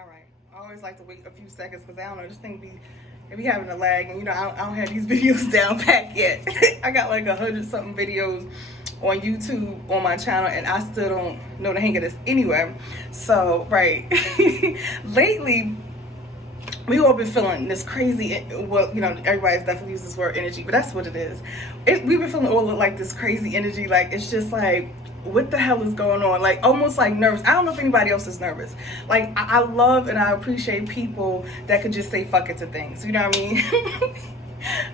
All right. I always like to wait a few seconds because I don't know, this thing be having a lag, and I don't have these videos down pat yet. I got like 100 something videos on YouTube on my channel, and I still don't know the hang of this anyway. So, right. Lately, we all been feeling this crazy, well, everybody's definitely used this word energy, but that's what it is. We've been feeling all like this crazy energy, like it's just like, what the hell is going on? Like almost like nervous. I don't know if anybody else is nervous. Like I love and I appreciate people that could just say fuck it to things, you know what I mean?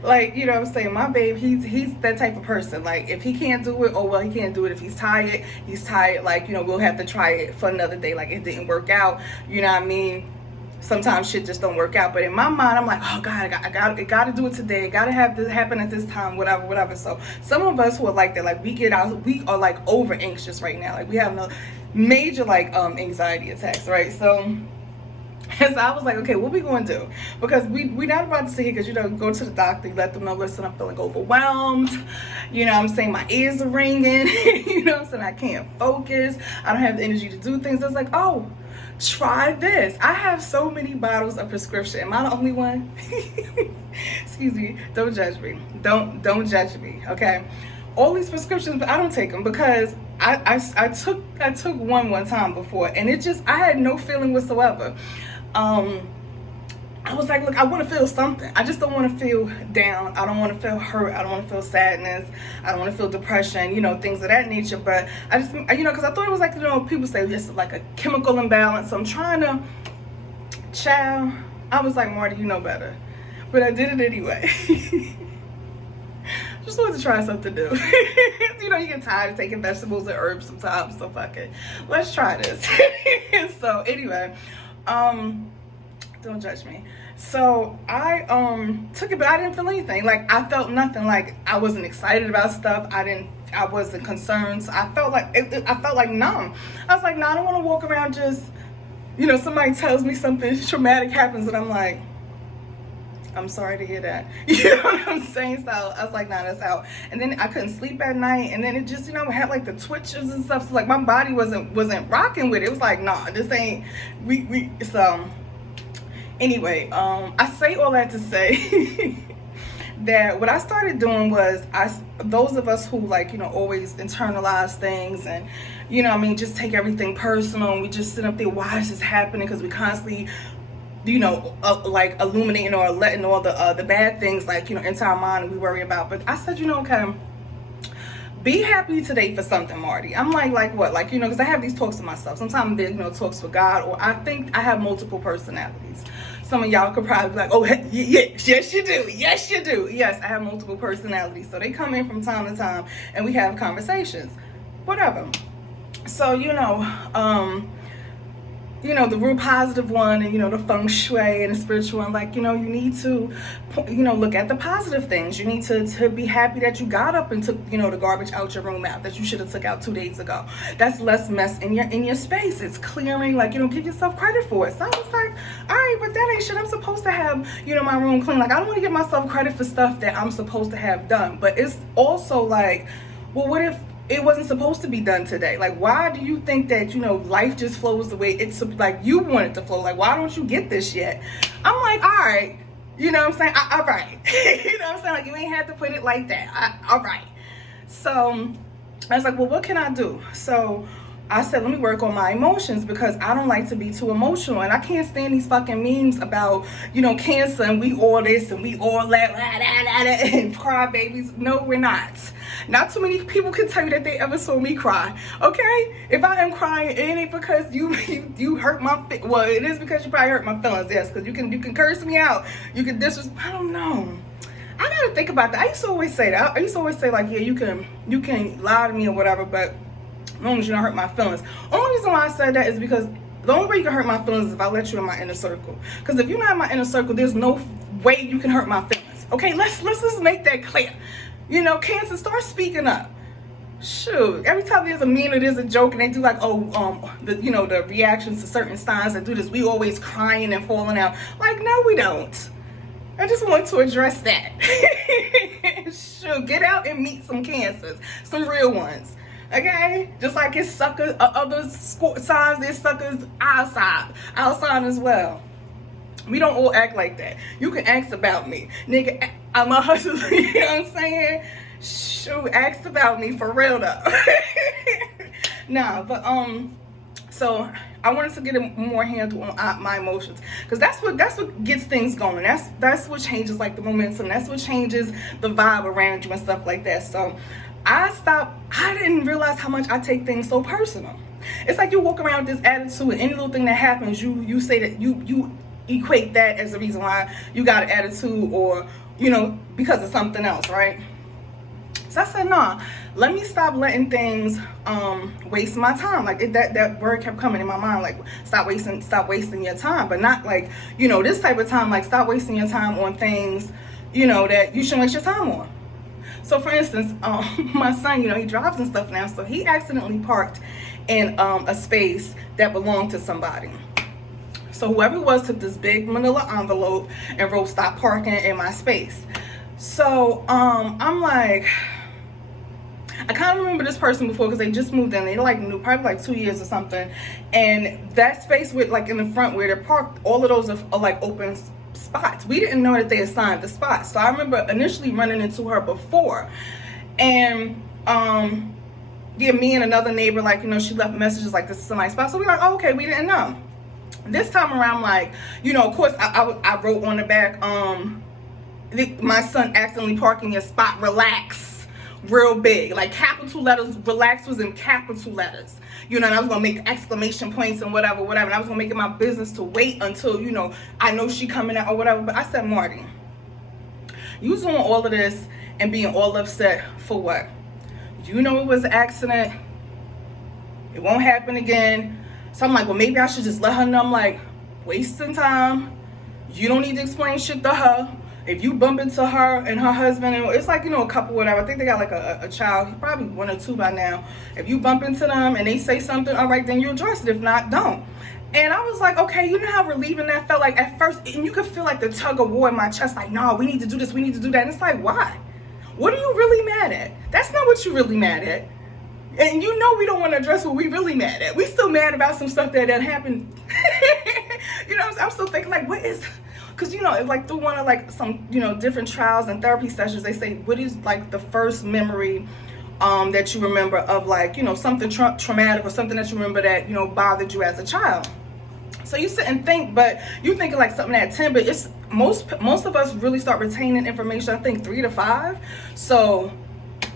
Like, you know what I'm saying, my babe, he's that type of person. Like if he can't do it, oh well, he can't do it. If he's tired, he's tired. Like, we'll have to try it for another day. Like it didn't work out, you know what I mean? Sometimes shit just don't work out, but in my mind I'm like, oh god, I gotta do it today, I gotta have this happen at this time, whatever. So some of us who are like that, like we are like over anxious right now, like we have no major like anxiety attacks, right? So I was like, okay, what we gonna do? Because we're not about to sit here, because go to the doctor, you let them know, listen, I'm feeling overwhelmed, I'm saying, my ears are ringing, I'm saying, I can't focus, I don't have the energy to do things. I was like, oh, try this. I have so many bottles of prescription. Am I the only one? Excuse me, don't judge me, don't judge me, okay? All these prescriptions, but I don't take them because I took one time before, and I had no feeling whatsoever. I was like, look, I want to feel something. I just don't want to feel down. I don't want to feel hurt. I don't want to feel sadness. I don't want to feel depression, things of that nature. But I just, because I thought it was like, people say this is like a chemical imbalance. So I'm trying to, child, I was like, Marty, you know better. But I did it anyway. Just wanted to try something new. You get tired of taking vegetables and herbs sometimes, so fuck it. Let's try this. So anyway, don't judge me. So I took it, but I didn't feel anything. Like I felt nothing. Like I wasn't excited about stuff. I wasn't concerned. So I felt like I felt like numb. I was like, no, I don't want to walk around just, somebody tells me something traumatic happens, and I'm like, I'm sorry to hear that. You know what I'm saying? So I was like, nah, that's out. And then I couldn't sleep at night, and then it just, had like the twitches and stuff. So like my body wasn't rocking with it. It was like, nah, this ain't so anyway, I say all that to say that what I started doing was, those of us who always internalize things and just take everything personal, and we just sit up there, why is this happening? Because we constantly like illuminating or letting all the bad things into our mind, and we worry about. But I said, okay, be happy today for something, Marty. I'm like what? Because I have these talks to myself. Sometimes there's, talks with God, or I think I have multiple personalities. Some of y'all could probably be like, oh, yes, you do. Yes, you do. Yes, I have multiple personalities. So they come in from time to time, and we have conversations. Whatever. So, the real positive one, and the feng shui and the spiritual one, you need to look at the positive things. You need to be happy that you got up and took the garbage out your room out that you should have took out 2 days ago. That's less mess in your space. It's clearing. Give yourself credit for it. So I was like, all right, but that ain't shit. I'm supposed to have my room clean. I don't want to give myself credit for stuff that I'm supposed to have done. But it's also like, well, what if it wasn't supposed to be done today? Like, why do you think that life just flows the way it's like you want it to flow? Like, why don't you get this yet? I'm like, all right, you know what I'm saying? All right. You know what I'm saying? Like, you ain't had to put it like that. All right. So I was like, well, what can I do? So I said, let me work on my emotions, because I don't like to be too emotional, and I can't stand these fucking memes about, cancer, and we all this and we all that, and cry babies. No, we're not. Not too many people can tell you that they ever saw me cry. Okay, if I am crying, it ain't because you hurt my well, it is because you probably hurt my feelings. Yes, because you can curse me out, you can disrespect. I don't know. I gotta think about that. I used to always say that. I used to always say like, yeah, you can lie to me or whatever, but as long as you don't hurt my feelings. Only reason why I said that is because the only way you can hurt my feelings is if I let you in my inner circle. Because if you're not in my inner circle, there's no way you can hurt my feelings. Okay, let's just make that clear. Cancer, start speaking up. Shoot, every time there's a meme or there's a joke and they do like, the reactions to certain signs that do this, we always crying and falling out. Like, no, we don't. I just want to address that. Shoot, get out and meet some cancers, some real ones. Okay, just like it's suckers, other signs, there's suckers outside as well. We don't all act like that. You can ask about me, nigga. I'm a hustler. You know what I'm saying? Shoot, ask about me for real though. Nah, but so I wanted to get a more handle on my emotions, because that's what gets things going. That's what changes like the momentum. That's what changes the vibe around you and stuff like that. So I didn't realize how much I take things so personal. It's like you walk around with this attitude, and any little thing that happens, you say that you equate that as the reason why you got an attitude, or because of something else, right? So I said, nah, let me stop letting things waste my time. Like that word kept coming in my mind, like stop wasting your time, but not like this type of time, like stop wasting your time on things that you shouldn't waste your time on. So for instance, my son, he drives and stuff now, so he accidentally parked in a space that belonged to somebody. So whoever it was took this big manila envelope and wrote stop parking in my space. So I'm like, I kind of remember this person before, because they just moved in. They like new, probably like 2 years or something. And that space with like in the front where they're parked, all of those are like open spots. We didn't know that they assigned the spots. So I remember initially running into her before, and yeah, me and another neighbor, like she left messages like this is a nice spot. So we're like, oh, okay, we didn't know. This time around, like of course I wrote on the back, my son accidentally parking your spot, relax, real big, like capital letters. Relax was in capital letters, and I was gonna make exclamation points and whatever, and I was gonna make it my business to wait until I know she coming out or whatever. But I said, Marty, you doing all of this and being all upset for what? It was an accident, it won't happen again. So I'm like, well, maybe I should just let her know. I'm like, wasting time. You don't need to explain shit to her. If you bump into her and her husband, and it's like a couple, whatever, I think they got like a child, probably 1 or 2 by now. If you bump into them and they say something, all right, then you address it. If not, don't. And I was like, okay, you know how relieving that felt? Like at first, and you could feel like the tug of war in my chest, like, no, we need to do this, we need to do that. And it's like, why? What are you really mad at? That's not what you're really mad at. And we don't want to address what we really mad at. We still mad about some stuff that happened. I'm still thinking like, what is, because it's like through one of like some different trials and therapy sessions, they say, what is like the first memory that you remember of like something traumatic, or something that you remember that bothered you as a child. So you sit and think, but you thinking like something at 10, but it's most of us really start retaining information, I think 3 to 5. So,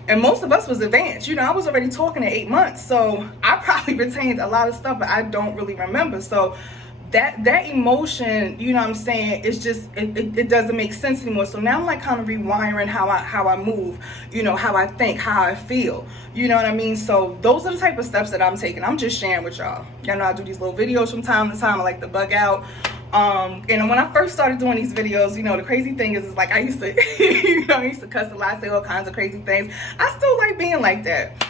and most of us was advanced. I was already talking at 8 months, so I probably retained a lot of stuff, but I don't really remember. So that emotion, what I'm saying, it's just it doesn't make sense anymore. So now I'm like kind of rewiring how I move, how I think, how I feel, you know what I mean? So those are the type of steps that I'm taking. I'm just sharing with y'all. Y'all know I do these little videos from time to time. I like to bug out. And when I first started doing these videos, the crazy thing is like I used to I used to cuss a lot, say all kinds of crazy things. I still like being like that.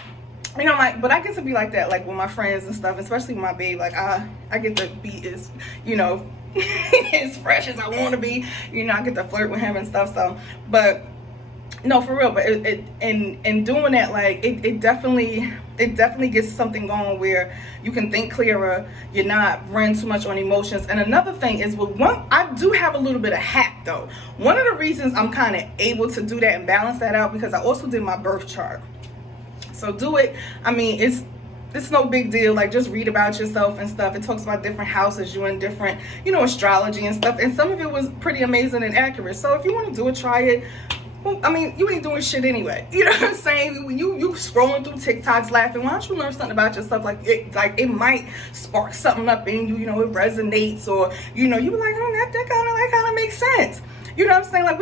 But I get to be like that, like with my friends and stuff, especially with my babe. Like I get to be as, as fresh as I want to be. I get to flirt with him and stuff. So, but no, for real. But in doing that, like it definitely gets something going where you can think clearer. You're not running too much on emotions. And another thing is, I do have a little bit of hack though. One of the reasons I'm kind of able to do that and balance that out, because I also did my birth chart. So do it. I mean, it's no big deal. Like just read about yourself and stuff. It talks about different houses, you in different, astrology and stuff. And some of it was pretty amazing and accurate. So if you want to do it, try it. Well, I mean, you ain't doing shit anyway. You know what I'm saying? When you scrolling through TikToks laughing, why don't you learn something about yourself? Like it might spark something up in you. It resonates, or you be like, oh, that kind of makes sense. You know what I'm saying? Like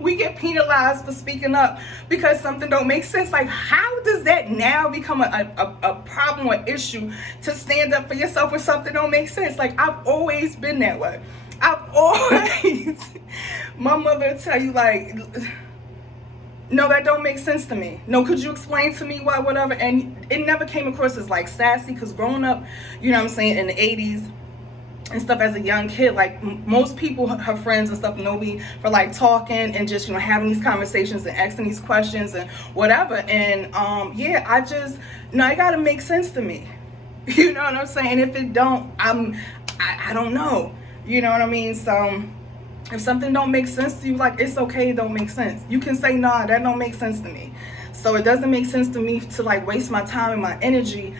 we get penalized for speaking up because something don't make sense. Like how does that now become a problem or issue to stand up for yourself when something don't make sense? Like I've always been that way. My mother would tell you like, no, that don't make sense to me. No, could you explain to me why, whatever? And it never came across as like sassy, because growing up, in the 80s, and stuff as a young kid. Like most people, her friends and stuff, know me for like talking and just, you know, having these conversations and asking these questions and whatever. And yeah, I just, you know, it gotta make sense to me. You know what I'm saying? If it don't, I don't know. You know what I mean? So if something don't make sense to you, like, it's okay, it don't make sense. You can say, nah, that don't make sense to me. So it doesn't make sense to me to like waste my time and my energy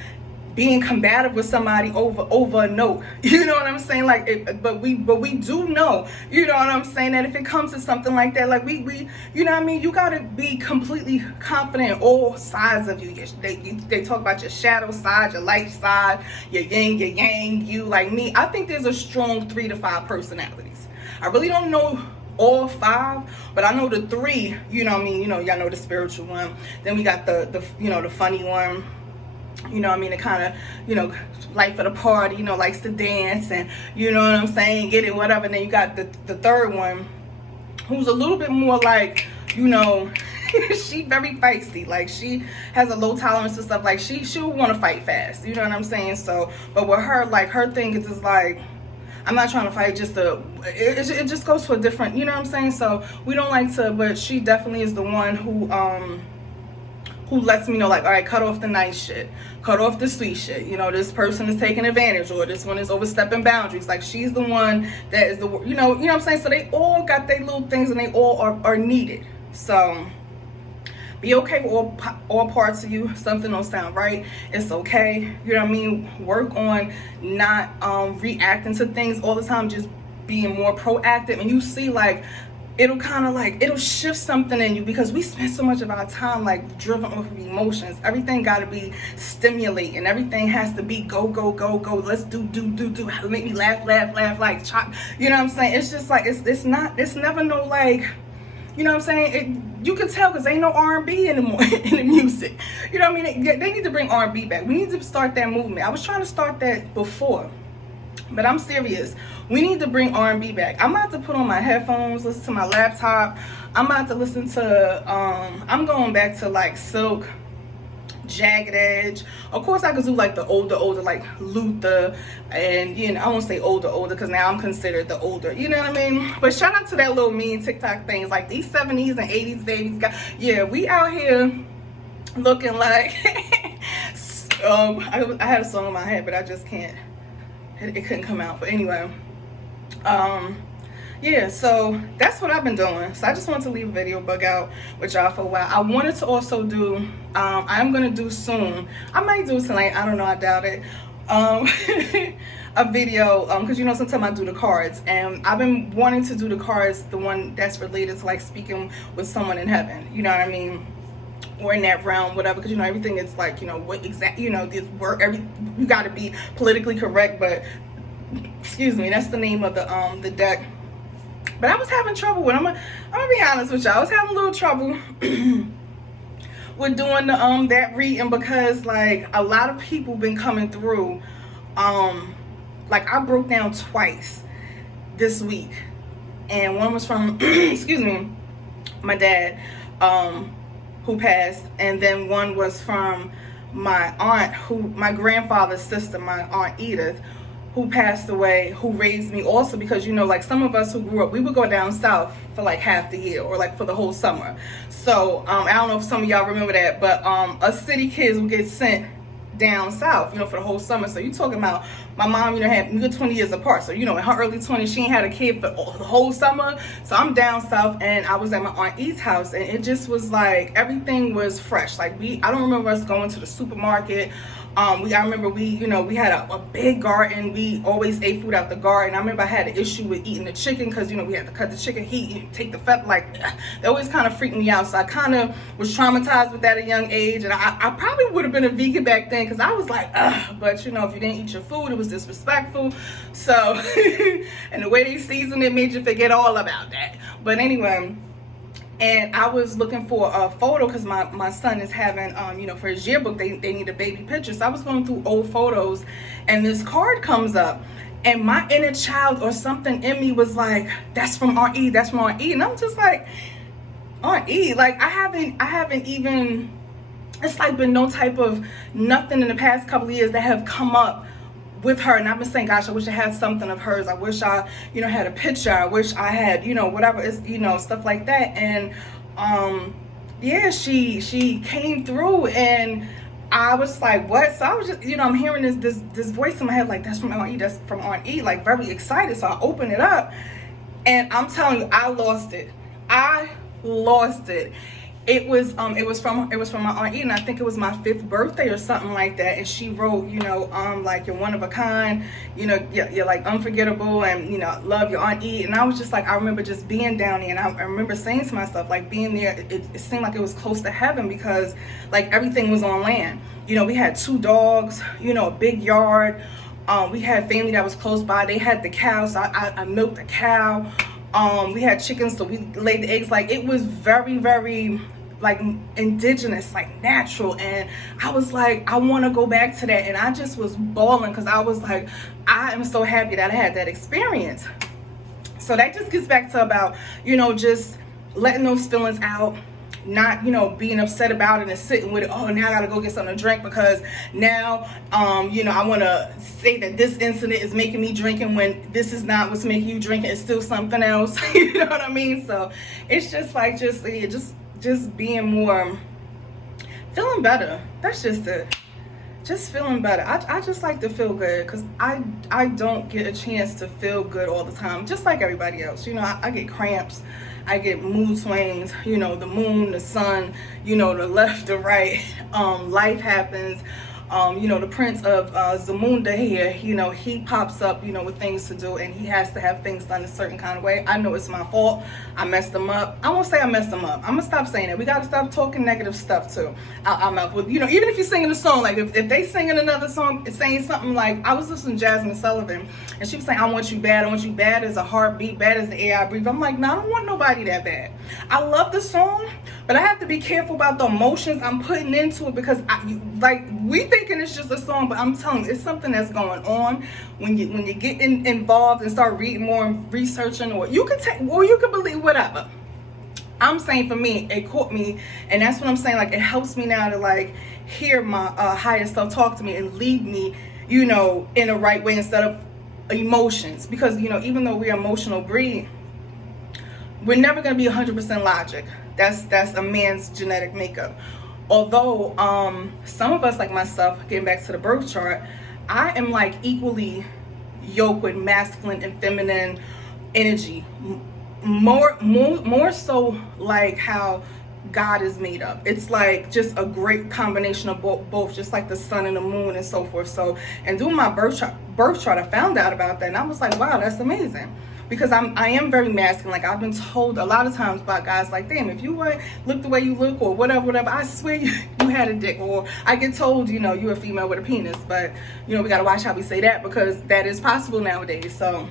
being combative with somebody over a note. You know what I'm saying? Like, but we do know, you know what I'm saying, that if it comes to something like that, like we you know what I mean, you gotta be completely confident in all sides of you. They talk about your shadow side, your light side, your yin, your yang. You, like me, I think there's a strong 3 to 5 personalities. I really don't know all 5, but I know the 3. You know what I mean? You know, y'all know the spiritual one. Then we got the you know, the funny one. You know what I mean? The kind of, you know, life of the party, you know, likes to dance and, you know what I'm saying, get it, whatever. And then you got the 3rd one, who's a little bit more like, you know, she very feisty. Like, she has a low tolerance and stuff. Like, she'll want to fight fast. You know what I'm saying? So, but with her, like, her thing is just like, I'm not trying to fight, just it just goes to a different, you know what I'm saying? So we don't like to, but she definitely is the one who lets me know, like, all right, cut off the nice shit, cut off the sweet shit. You know, this person is taking advantage, or this one is overstepping boundaries. Like, she's the one that is the, you know what I'm saying? So they all got their little things, and they all are needed. So be okay with all parts of you. Something don't sound right, it's okay. You know what I mean? Work on not reacting to things all the time, just being more proactive. And you see, like, it'll kind of like, it'll shift something in you, because we spend so much of our time like driven off of emotions. Everything got to be stimulating. Everything has to be go, go, go, go. Let's do. Make me laugh, like chop. You know what I'm saying? It's just like, it's never no, like, you know what I'm saying? You can tell because ain't no R&B anymore in the music. You know what I mean? They need to bring R&B back. We need to start that movement. I was trying to start that before, but I'm serious. We need to bring R&B back. I'm about to put on my headphones, listen to my laptop. I'm about to listen to, I'm going back to like Silk, Jagged Edge. Of course, I could do like the older, like Luther, and, you know, I won't say older because now I'm considered the older, you know what I mean? But shout out to that little mean TikTok things, like these 70s and 80s babies. Yeah, we out here looking like, I had a song in my head, but I just can't, it couldn't come out. But anyway, yeah, so that's what I've been doing. So I just wanted to leave a video bug out with y'all for a while. I wanted to also do, I'm gonna do soon, I might do it tonight, I don't know, I doubt it, a video, because you know sometimes I do the cards, and I've been wanting to do the cards, the one that's related to like speaking with someone in heaven, you know what I mean, or in that realm, whatever, because you know everything is like, you know, what exact, you know, this work, you got to be politically correct, but excuse me, that's the name of the deck. But I was having trouble with, I'm gonna be honest with y'all, I was having a little trouble with doing the that reading, because like a lot of people been coming through, like I broke down twice this week, and one was from excuse me, my dad who passed, and then one was from my aunt, my grandfather's sister, my Aunt Edith, who passed away, who raised me also, because you know, like some of us who grew up, we would go down south for like half the year or like for the whole summer. So I don't know if some of y'all remember that, but us city kids would get sent down south, you know, for the whole summer. So you talking about my mom, you know, we were 20 years apart, so you know, in her early 20s, she ain't had a kid for the whole summer. So I'm down south, and I was at my Aunt E's house, and it just was like everything was fresh. Like I don't remember us going to the supermarket. I remember we had a big garden. We always ate food out the garden. I remember I had an issue with eating the chicken, because you know we had to cut the chicken heat, take the fat, like that always kind of freaked me out. So I kind of was traumatized with that at a young age, and I probably would have been a vegan back then, because I was like, ugh. But you know, if you didn't eat your food, it was disrespectful. So and the way they seasoned it made you forget all about that. But anyway. And I was looking for a photo, because my son is having, you know, for his yearbook, they need a baby picture. So I was going through old photos, and this card comes up, and my inner child or something in me was like, that's from Aunt E, that's from Aunt E. And I'm just like, Aunt E, like I haven't even, it's like been no type of nothing in the past couple of years that have come up with her. And I've been saying, gosh, I wish I had something of hers. I wish I, you know, had a picture. I wish I had, you know, whatever is, you know, stuff like that. And yeah, she came through, and I was like, what? So I was just, you know, I'm hearing this voice in my head, like, that's from Aunt E, that's from Aunt E, like very excited. So I open it up, and I'm telling you, I lost it. I lost it. It was from my Aunt E, and I think it was my 5th birthday or something like that. And she wrote, you know, like, you're one of a kind, you know, you're like unforgettable, and, you know, love your Aunt E. And I was just like, I remember just being down there, and I remember saying to myself, like, being there, it seemed like it was close to heaven, because like everything was on land. You know, we had 2 dogs, you know, a big yard. We had family that was close by. They had the cows. So I milked the cow. We had chickens, so we laid the eggs. Like, it was very, very like indigenous, like natural. And I was like, I want to go back to that. And I just was bawling, because I was like, I am so happy that I had that experience. So that just gets back to about, you know, just letting those feelings out, not, you know, being upset about it and sitting with it. Oh, now I gotta go get something to drink, because now you know, I want to say that this incident is making me drinking, when this is not what's making you drinking. It's still something else. You know what I mean? So it's just like, just being more, feeling better. That's just it. Just feeling better. I just like to feel good, because I don't get a chance to feel good all the time, just like everybody else. You know, I get cramps, I get mood swings, you know, the moon, the sun, you know, the left, the right. Life happens. You know, the Prince of Zamunda here, you know, he pops up, you know, with things to do, and he has to have things done a certain kind of way. I know it's my fault. I messed him up. I won't say I messed him up. I'm gonna stop saying that. We gotta stop talking negative stuff too out our mouth. With, you know, even if you're singing a song, like if they singing another song, saying something like, I was listening to Jasmine Sullivan, and she was saying, I want you bad. I want you bad as a heartbeat, bad as the air I breathe. I'm like, no, I don't want nobody that bad. I love the song, but I have to be careful about the emotions I'm putting into it, because we thinking it's just a song, but I'm telling you, it's something that's going on when you get involved and start reading more and researching, or you could believe whatever. I'm saying for me, it caught me, and that's what I'm saying. Like, it helps me now to like hear my higher self talk to me and lead me, you know, in the right way instead of emotions. Because, you know, even though we're emotional breed, we're never going to be 100% logic. That's a man's genetic makeup. Although some of us, like myself, getting back to the birth chart, I am like equally yoked with masculine and feminine energy, more so like how God is made up. It's like just a great combination of both, just like the sun and the moon and so forth. So, and doing my birth chart, I found out about that, and I was like, wow, that's amazing. Because I am very masculine. Like, I've been told a lot of times by guys, like, damn, if you weren't look the way you look, or whatever, I swear you had a dick. Or I get told, you know, you're a female with a penis. But, you know, we gotta watch how we say that, because that is possible nowadays. So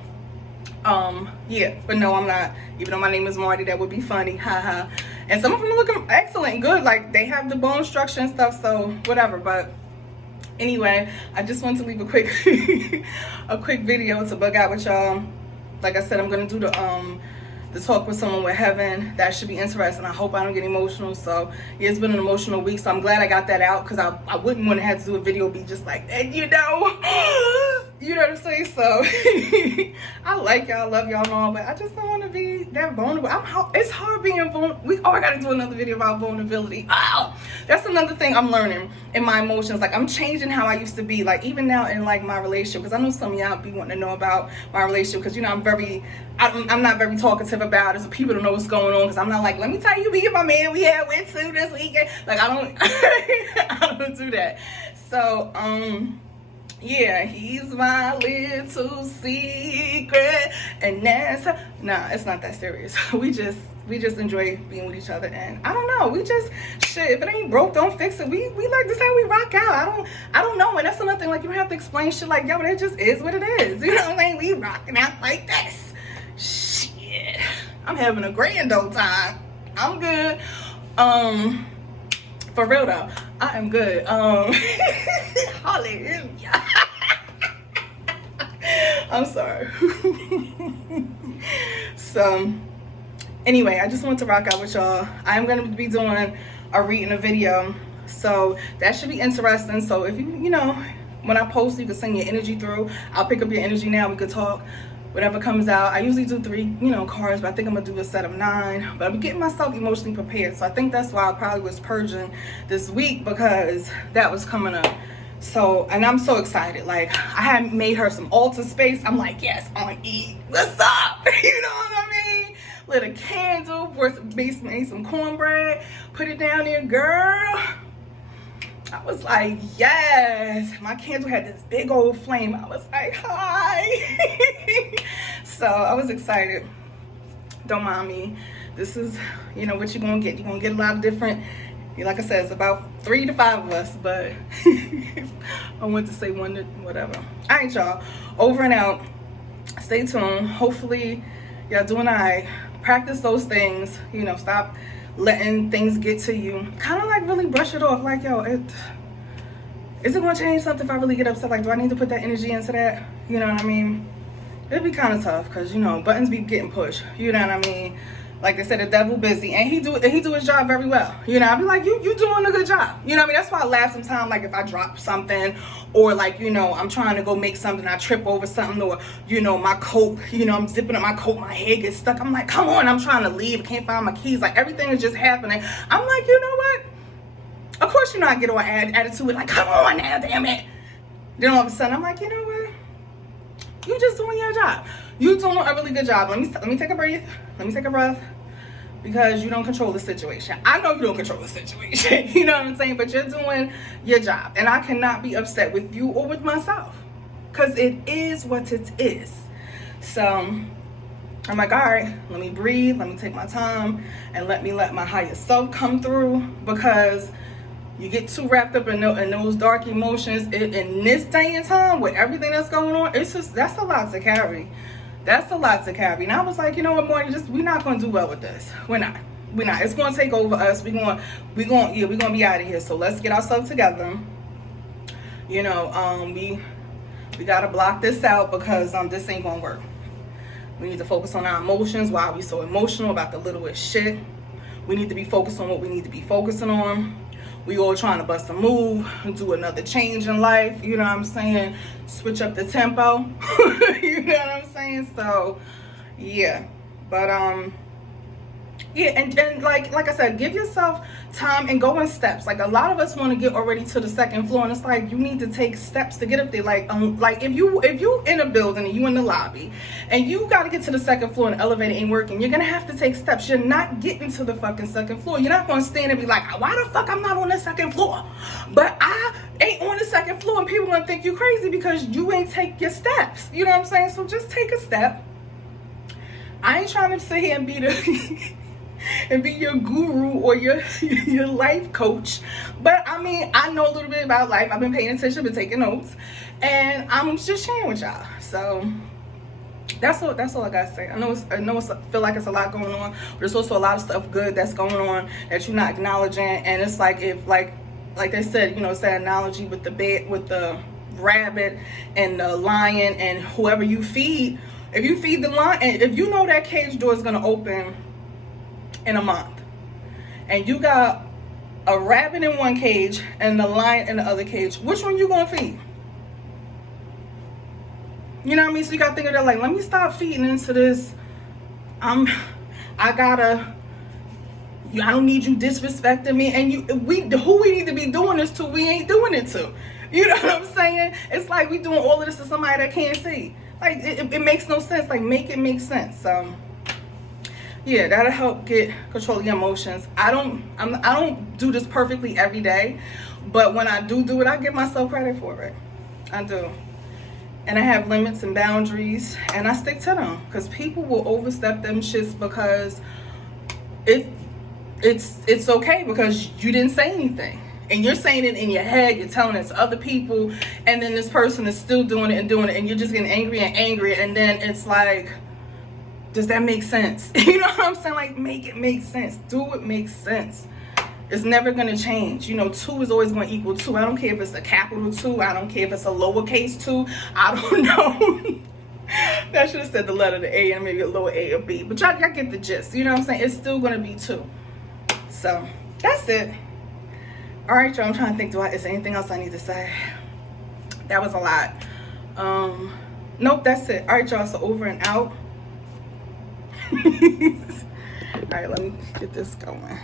yeah, but no, I'm not. Even though my name is Marty, that would be funny, haha. And some of them are looking excellent and good, like they have the bone structure and stuff, so whatever. But anyway, I just wanted to leave a quick a quick video to bug out with y'all. Like I said, I'm gonna do the talk with someone with heaven. That should be interesting. I hope I don't get emotional. So yeah, it's been an emotional week, so I'm glad I got that out, because I wouldn't want to have to do a video be just like that, you know. You know what I'm saying? So I like y'all, love y'all and all, but I just don't want to be that vulnerable. It's hard being vulnerable. I gotta do another video about vulnerability. Oh, that's another thing I'm learning in my emotions. Like, I'm changing how I used to be, like even now in like my relationship, because I know some of y'all be wanting to know about my relationship, because you know I'm not very talkative about it, so people don't know what's going on, because I'm not like, let me tell you, me and my man, we had went to this weekend. Like, I don't I don't do that. So yeah, he's my little secret, and that's nah, it's not that serious. We just enjoy being with each other, and I don't know, we just shit, if it ain't broke, don't fix it. We like this how we rock out. I don't know, and that's another thing, like you don't have to explain shit, like yo, it just is what it is. You know what I mean? We rocking out like this. Shit, I'm having a grand old time. I'm good. For real though, I am good. Hallelujah. I'm sorry. So anyway, I just want to rock out with y'all. I am going to be doing a reading a video, so that should be interesting. So if you know, when I post, you can send your energy through. I'll pick up your energy now. We could talk. Whatever comes out. I usually do 3, cards, but I think I'm gonna do a set of 9. But I'm getting myself emotionally prepared. So I think that's why I probably was purging this week, because that was coming up. So, and I'm so excited. Like, I had made her some altar space. I'm like, yes, on E. What's up? You know what I mean? Lit a candle, made some cornbread, put it down there, girl. I was like, yes. My candle had this big old flame. I was like, hi. So I was excited. Don't mind me. This is, what you're going to get. You're going to get a lot of different, like I said, it's about 3 to 5 of us, but I want to say 1 to whatever. All right, y'all. Over and out. Stay tuned. Hopefully, y'all doing all right. Practice those things. Stop letting things get to you. Kind of like really brush it off. Like, yo, is it going to change something if I really get upset? Like, do I need to put that energy into that? You know what I mean? It'd be kind of tough because, buttons be getting pushed. You know what I mean? Like they said, the devil busy, and he do his job very well. I'd be like, you doing a good job. You know what I mean? That's why I laugh sometimes, like if I drop something, or like, I'm trying to go make something, I trip over something, or, my coat, I'm zipping up my coat, my head gets stuck. I'm like, come on, I'm trying to leave, can't find my keys. Like everything is just happening. I'm like, you know what? Of course, I get on attitude, like, come on now, damn it. Then all of a sudden, I'm like, you know what? You just doing your job. You doing a really good job. Let me take a breath. Let me take a breath, because you don't control the situation. I know you don't control the situation. You know what I'm saying? But you're doing your job, and I cannot be upset with you or with myself, because it is what it is. So I'm like, all right, let me breathe. Let me take my time, and let my higher self come through, because you get too wrapped up in those dark emotions in this day and time with everything that's going on. That's a lot to carry. That's a lot to carry. And I was like, you know what, Morty, we're not going to do well with this. We're not. It's going to take over us. We're going to be out of here. So let's get ourselves together. We got to block this out, because this ain't going to work. We need to focus on our emotions. Why are we so emotional about the littlest shit? We need to be focused on what we need to be focusing on. We all trying to bust a move and do another change in life. You know what I'm saying? Switch up the tempo. You know what I'm saying? So, yeah. But, yeah, and like I said, give yourself time and go in steps. Like, a lot of us want to get already to the second floor, and it's like you need to take steps to get up there. Like if you in a building and you in the lobby and you got to get to the second floor and the elevator ain't working, you're gonna have to take steps. You're not getting to the fucking second floor. You're not gonna stand and be like, why the fuck I'm not on the second floor? But I ain't on the second floor, and people gonna think you crazy because you ain't take your steps. You know what I'm saying? So just take a step. I ain't trying to sit here and be the and be your guru or your life coach, but I mean, I know a little bit about life. I've been paying attention, been taking notes, and I'm just sharing with y'all. So that's all I gotta say. I know it's feel like it's a lot going on, but there's also a lot of stuff good that's going on that you're not acknowledging. And it's like, if like they said, it's that analogy with the rabbit and the lion, and whoever you feed. If you feed the lion, and if you know that cage door is gonna open in a month, and you got a rabbit in one cage and the lion in the other cage, which one you gonna feed? You know what I mean? So you gotta think of that, like, let me stop feeding into this. I don't need you disrespecting me, and who we need to be doing this to, we ain't doing it to. You know what I'm saying? It's like we doing all of this to somebody that can't see. Like, it makes no sense. Like, make it make sense. So yeah, that'll help get control of your emotions. I don't do this perfectly every day, but when I do it, I give myself credit for it. I do. And I have limits and boundaries, and I stick to them, because people will overstep them shits because it's okay, because you didn't say anything. And you're saying it in your head, you're telling it to other people, and then this person is still doing it, and you're just getting angry and angry, and then it's like, does that make sense? You know what I'm saying? Like, make it make sense. Do what makes sense. It's never going to change. 2 is always going to equal 2. I don't care if it's a capital 2. I don't care if it's a lowercase 2. I don't know. I should have said the letter, the A, and maybe a lower A or B. But y'all get the gist. You know what I'm saying? It's still going to be 2. So, that's it. All right, y'all. I'm trying to think, is there anything else I need to say? That was a lot. Nope, that's it. All right, y'all, so over and out. All right, let me get this going.